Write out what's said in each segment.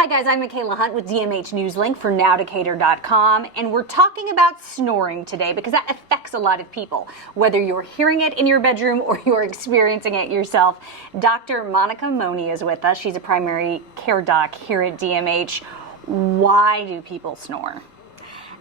Hi guys, I'm Michaela Hunt with DMH Newslink for nowdecatur.com, and we're talking about snoring today because that affects a lot of people. Whether you're hearing it in your bedroom or you're experiencing it yourself, Dr. Moni is with us. She's a primary care doc here at DMH. Why do people snore?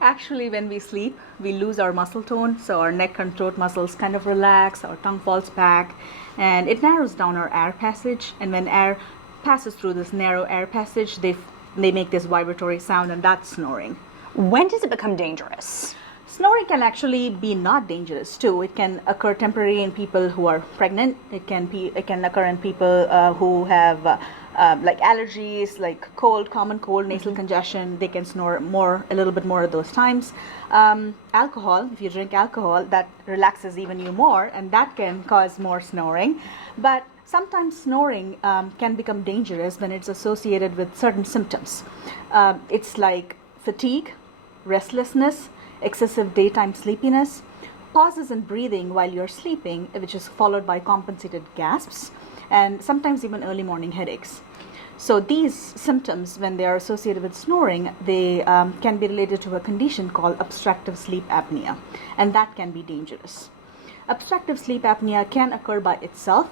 Actually, when we sleep, we lose our muscle tone, so our neck and throat muscles kind of relax, our tongue falls back, and it narrows down our air passage. And when air passes through this narrow air passage, they make this vibratory sound, and that's snoring. When does it become dangerous? Snoring can actually be not dangerous too. It can occur temporarily in people who are pregnant. It can occur in people who have like allergies, like common cold, nasal congestion. They can snore a little bit more at those times. Alcohol, if you drink alcohol, that relaxes even you more, and that can cause more snoring. But sometimes snoring can become dangerous when it's associated with certain symptoms. It's like fatigue, restlessness, excessive daytime sleepiness, pauses in breathing while you're sleeping, which is followed by compensated gasps, and sometimes even early morning headaches. So these symptoms, when they are associated with snoring, they can be related to a condition called obstructive sleep apnea, and that can be dangerous. Obstructive sleep apnea can occur by itself.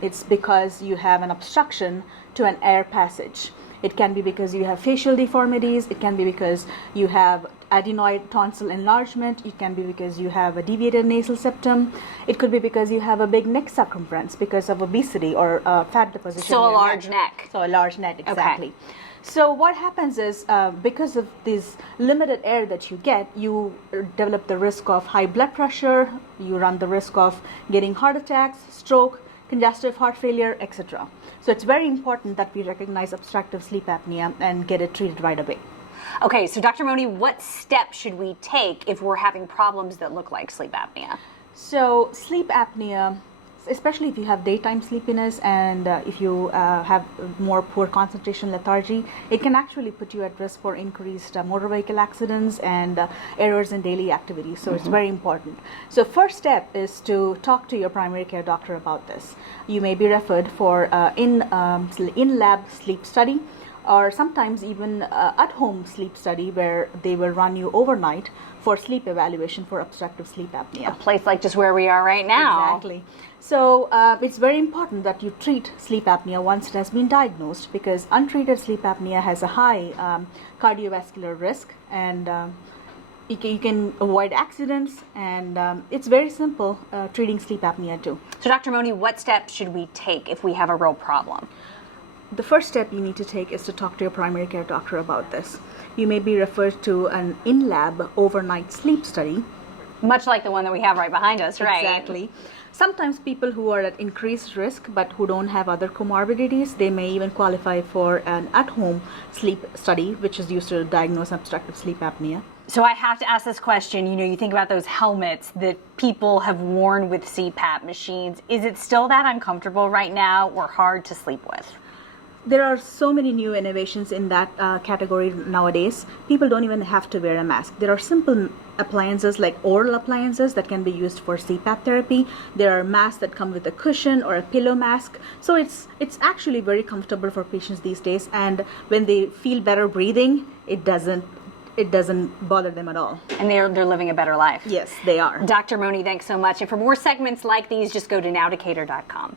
It's because you have an obstruction to an air passage. It can be because you have facial deformities. It can be because you have adenoid tonsil enlargement. It can be because you have a deviated nasal septum. It could be because you have a big neck circumference because of obesity or fat deposition. So a large neck. So a large neck, exactly. Okay. So what happens is because of this limited air that you get, you develop the risk of high blood pressure, you run the risk of getting heart attacks, stroke, congestive heart failure, etc. So it's very important that we recognize obstructive sleep apnea and get it treated right away. Okay, so Dr. Moni, what steps should we take if we're having problems that look like sleep apnea? So sleep apnea, especially if you have daytime sleepiness and if you have more poor concentration, lethargy, it can actually put you at risk for increased motor vehicle accidents and errors in daily activities. So it's very important. So first step is to talk to your primary care doctor about this. You may be referred for in-lab sleep study, or sometimes even at-home sleep study where they will run you overnight for sleep evaluation for obstructive sleep apnea. A place like just where we are right now. Exactly. So it's very important that you treat sleep apnea once it has been diagnosed, because untreated sleep apnea has a high cardiovascular risk, and you can avoid accidents, and it's very simple treating sleep apnea too. So Dr. Moni, what steps should we take if we have a real problem? The first step you need to take is to talk to your primary care doctor about this. You may be referred to an in-lab overnight sleep study. Much like the one that we have right behind us, right? Exactly. Sometimes people who are at increased risk but who don't have other comorbidities, they may even qualify for an at-home sleep study, which is used to diagnose obstructive sleep apnea. So I have to ask this question. You know, you think about those helmets that people have worn with CPAP machines. Is it still that uncomfortable right now or hard to sleep with? There are so many new innovations in that category nowadays. People don't even have to wear a mask. There are simple appliances like oral appliances that can be used for CPAP therapy. There are masks that come with a cushion or a pillow mask. So it's actually very comfortable for patients these days. And when they feel better breathing, it doesn't bother them at all. And they're living a better life. Yes, they are. Dr. Moni, thanks so much. And for more segments like these, just go to nowdecatur.com.